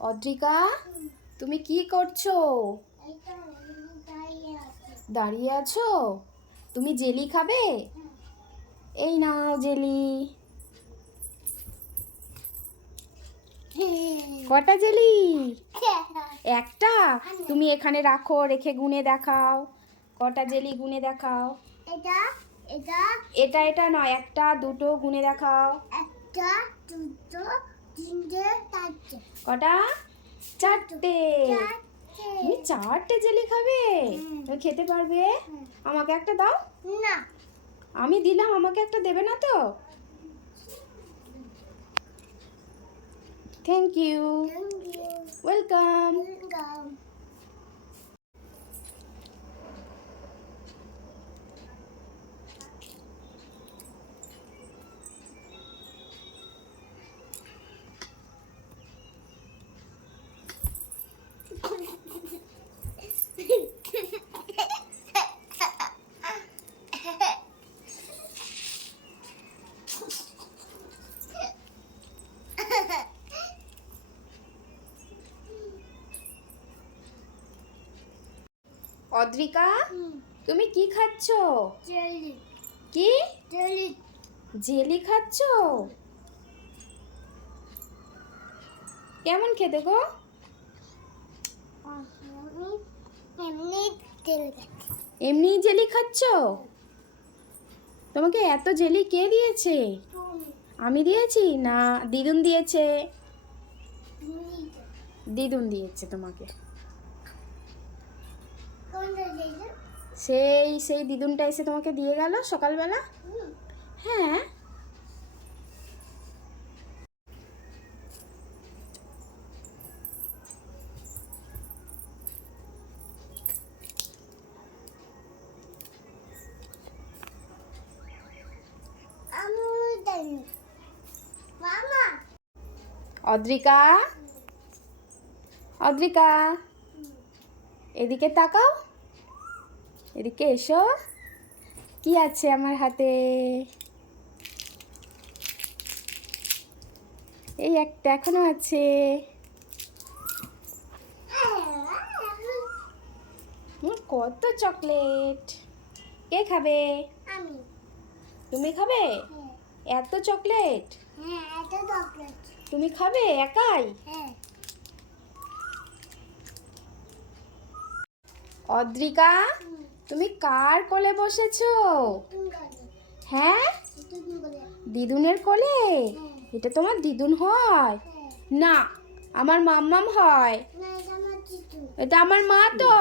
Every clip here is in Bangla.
অদ্রিকা তুমি কি করছ? দাঁড়িয়ে আছো? তুমি জেলি খাবে? এই নাও জেলি। কটা জেলি? একটা। তুমি এখানে রাখো রেখে গুনে দেখাও। কটা জেলি গুনে দেখাও। এটা এটা। এটা এটা নয় একটা দুটো গুনে দেখাও। একটা দুটো তিনটে চারটে। কটা? চারটে। তুমি চারটে। জেলি খাবে। তুমি খেতে পারবে? আমাকে একটা দাও। না। আমি দিলাম আমাকে একটা দেবে না তো? থ্যাংক ইউ ওয়েলকাম অদ্রিকা তুমি কি খাচ্ছ? জেলি। কি? জেলি। জেলি খাচ্ছ? কেমন খেতে গো? এমনি জেলি খাচ্ছ। তোমাকে এত জেলি কে দিয়েছে? আমি দিয়েছি না দিদুন দিয়েছে। দিদুন দিয়েছে তোমাকে। সেই সেই দিদুনটা এসে তোমাকে দিয়ে গেল সকালবেলা? হ্যাঁ। অদ্রিকা? অদ্রিকা? এদিকে তাকাও। এদিকে এসো। কি আছে আমার হাতে? এই একটা এখনও আছে। কত চকলেট। কে খাবে? আমি। তুমি খাবে? হ্যাঁ। এত চকলেট? হ্যাঁ এটা চকলেট। তুমি খাবে একাই? হ্যাঁ। অদ্রিকা? তুমি কার কোলে বসেছো? হ্যাঁ? দিদুনের কোলে? এটা তোমার দিদুন হয়? না, আমার মাম্মাম হয়। এটা আমার মা তো।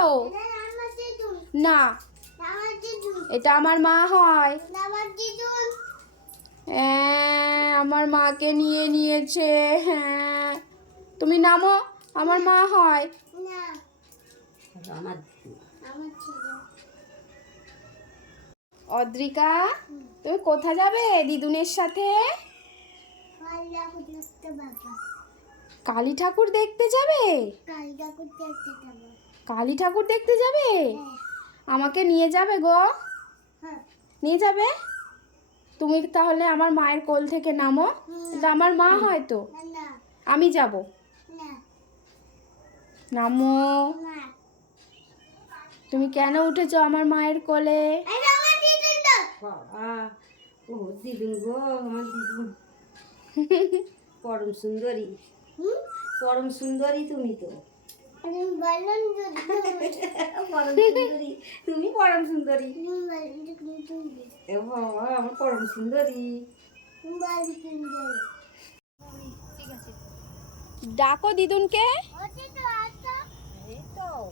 না, এটা আমার মা হয়। হ্যাঁ আমার মাকে নিয়ে নিয়েছে। হ্যাঁ তুমি নামো, আমার মা হয়। আমার অদ্রিকা, তুমি কোথা যাবে দিদুনের সাথে? কালী ঠাকুর দেখতে যাবে? কালী ঠাকুর দেখতে যাবে? আমাকে নিয়ে যাবে গো। নিয়ে যাবে? তুমি তাহলে আমার মায়ের কোল থেকে নামো। আমার মা হয়তো। আমি যাব। নামো। তুমি কেন উঠেছো আমার মায়ের কোলে? বাবা ও দিদুন গো পরম সুন্দরী পরম সুন্দরী তুমি তো তুমি পরম সুন্দরী এ আমার পরম সুন্দরী ডাকো দিদুনকে।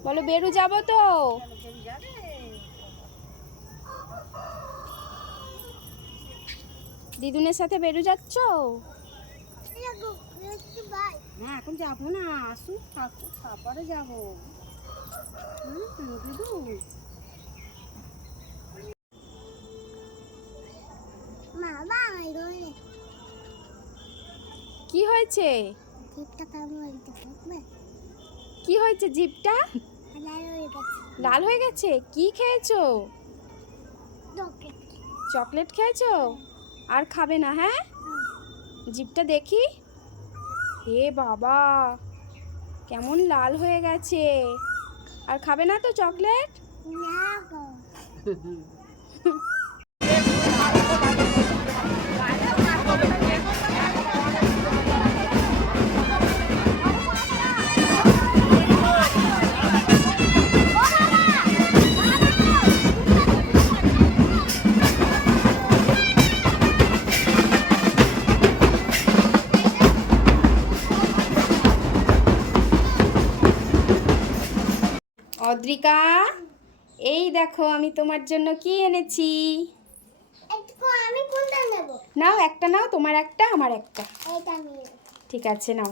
বলো, বেরু যাব তো। দিদুনের সাথে বেরু যাচ্ছ? বাই না এখন যাব না আসুক থাকুক তারপরে যাব। হুম দিদু। কি হয়েছে? কি হয়েছে হয়ে গেছে। লাল হয়ে গেছে? কি খেয়েছো? চকলেট খেয়েছো? আর খাবে না হ্যাঁ? জিপটা দেখি। এ বাবা কেমন লাল হয়ে গেছে। আর খাবে না তো চকলেট? না অদ্রিকা এই দেখো আমি তোমার জন্য কি এনেছি? আমি কোনটা নেব? নাও একটা নাও তোমার একটা আমার একটা। ঠিক আছে নাও।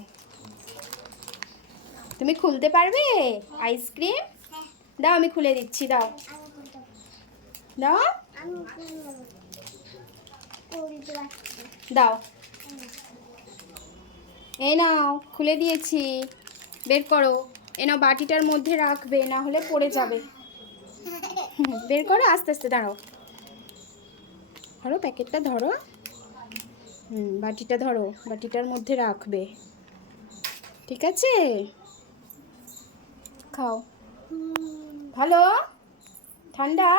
তুমি খুলতে পারবে? আইসক্রিম? দাও আমি খুলে দিচ্ছি দাও। দাও। দাও। এই নাও খুলে দিয়েছি। বের করো। এ নাও বাটিটার মধ্যে রাখবে না হলে পড়ে যাবে। বের করো আস্তে আস্তে দাঁড়াও। ধরো প্যাকেটটা ধরো। হুম বাটিটা ধরো বাটিটার মধ্যে রাখবে। ঠিক আছে? খাও। ভালো? ঠান্ডা?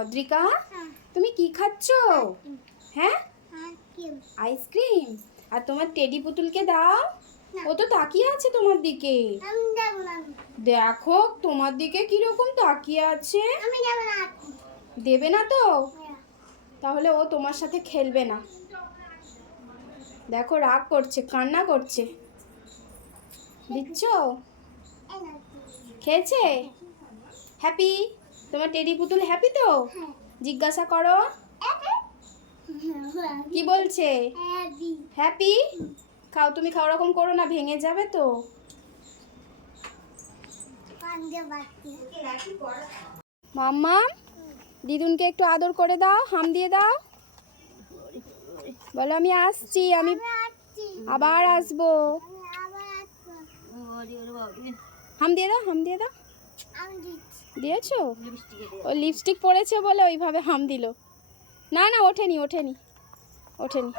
অদ্রিকা হ্যাঁ। তুমি কি খাচ্ছো? হ্যাঁ? আইসক্রিম। আর তোমার টেডি পুতুলকে দাও। ও তো তাকিয়ে আছে তোমার দিকে। দেখো তোমার দিকে কীরকম তাকিয়ে আছে। দেবে না তো? হ্যাঁ। তাহলে ও তোমার সাথে খেলবে না। দেখো রাগ করছে কান্না করছে। দিচ্ছ? খেয়েছে হ্যাপি তোমার টেডি পুতুল হ্যাপি তো? হ্যাঁ। জিজ্ঞাসা করো। কি বলছে? হ্যাঁ হ্যাপি খাও তুমি খাও ওরকম করো না ভেঙে যাবে তো। মাম্মা দিদুনকে একটু আদর করে দাও হাম দিয়ে দাও। বলো আমি আসছি আমি আমি আবার আসব। আমি আবার আসব। হাম দিয়ে দাও হাম দিয়ে দাও। দিয়েছ। ও লিপস্টিক পরেছে বলে ওইভাবে হাম দিল। না না, ওঠেনি ওঠেনি ওঠেনি।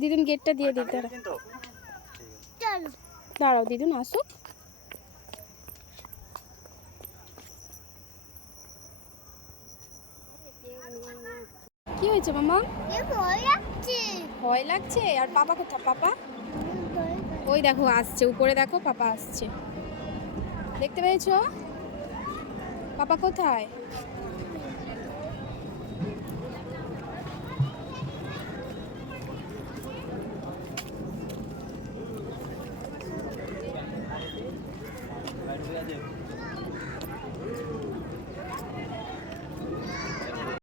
দিদুন গেটটা দিয়ে দিতে দাঁড়াও, দিদুন, আসুক। কি হয়েছে, মামা? ভয় লাগছে? আর পাপা কোথা পাপা? ওই দেখো, আসছে, উপরে দেখো, পাপা আসছে। দেখতে পেয়েছ? পাপা কোথায়?